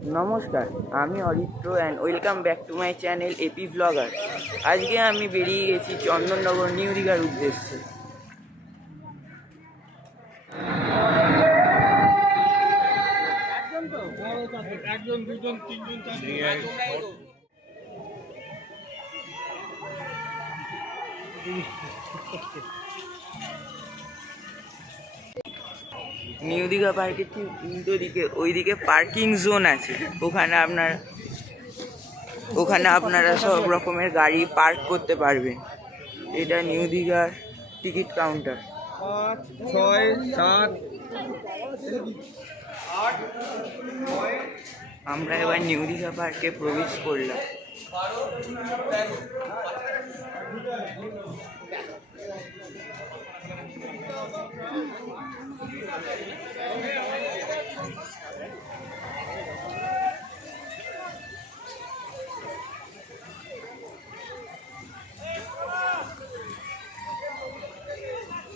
নমস্কার, আমি Aritra and welcome back to my channel AP blogger. আজকে আমি বেরিয়ে গেছি চন্দননগর নিউ দীঘার উদ্দেশ্যে। নিউ দীঘা পার্কের ঠিক উল্টো দিকে ওইদিকে পার্কিং জোন আছে। ওখানে আপনারা সব রকমের গাড়ি পার্ক করতে পারবেন। এটা নিউ দীঘার টিকিট কাউন্টার। 5, 6, 7, 8, আমরা এবার নিউ দীঘা পার্কে প্রবেশ করলাম।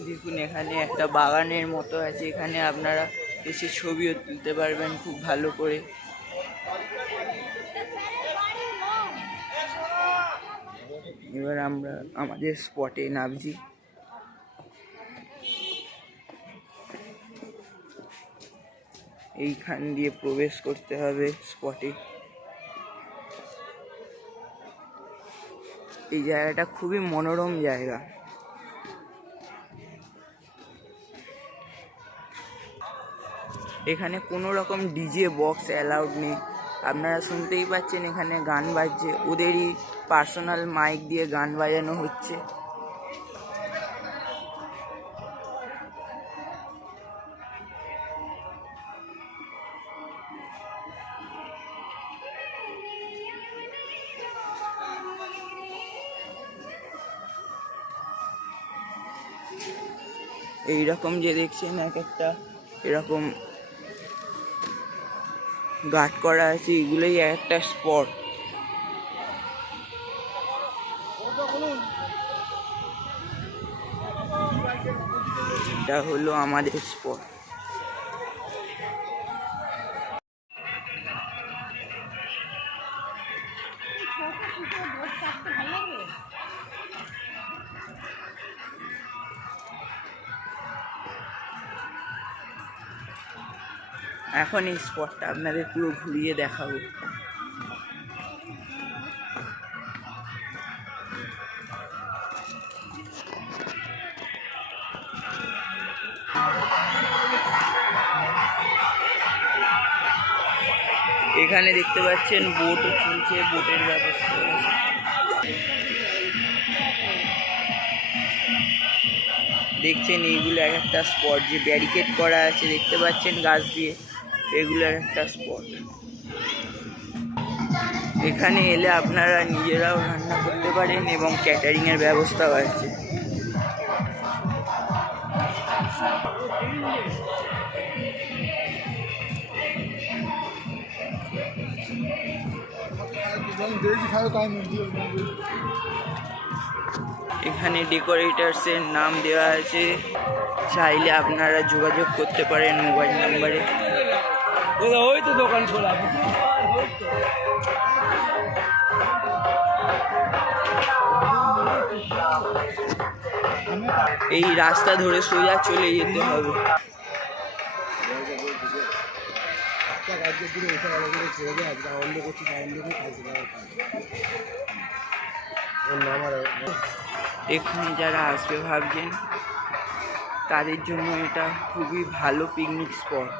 দেখুন, এখানে একটা বাগানের মতো আছে। এখানে আপনারা এসে ছবিও তুলতে পারবেন খুব ভালো করে। এবার আমরা আমাদের স্পটে নামছি। এইখান দিয়ে প্রবেশ করতে হবে স্পটে। এই জায়গাটা খুবই মনোরম জায়গা। এখানে কোনো রকম ডিজে বক্স অ্যালাউড নেই। আপনারা শুনতেই পাচ্ছেন এখানে গান বাজছে, ওদেরই পার্সোনাল মাইক দিয়ে গান বাজানো হচ্ছে। এইরকম যে দেখছেন এক একটা এরকম গার্ড করা আছে, এগুলোই একটা স্পট। এটা হলো আমাদের স্পট। এখন এই স্পটটা আপনাদের পুরো ঘুরিয়ে দেখাবো। এখানে দেখতে পাচ্ছেন বোটও চলছে, বোটের ব্যবস্থা আছে। দেখছেন এইগুলো একটা স্পট, যে ব্যারিকেড করা আছে দেখতে পাচ্ছেন গাছ দিয়ে, এগুলো একটা স্পট। এখানে এলে আপনারা নিজেরাও রান্না করতে পারেন এবং ক্যাটারিংয়ের ব্যবস্থাও আছে। এখানে ডেকোরেটার্সের নাম দেওয়া আছে, চাইলে আপনারা যোগাযোগ করতে পারেন মোবাইল নাম্বারে। ওই তো দোকান খোলা। এই রাস্তা ধরে সোজা চলে যেতে হবে। এখানে যারা আসবে ভাবছেন তাদের জন্য এটা খুবই ভালো পিকনিক স্পট।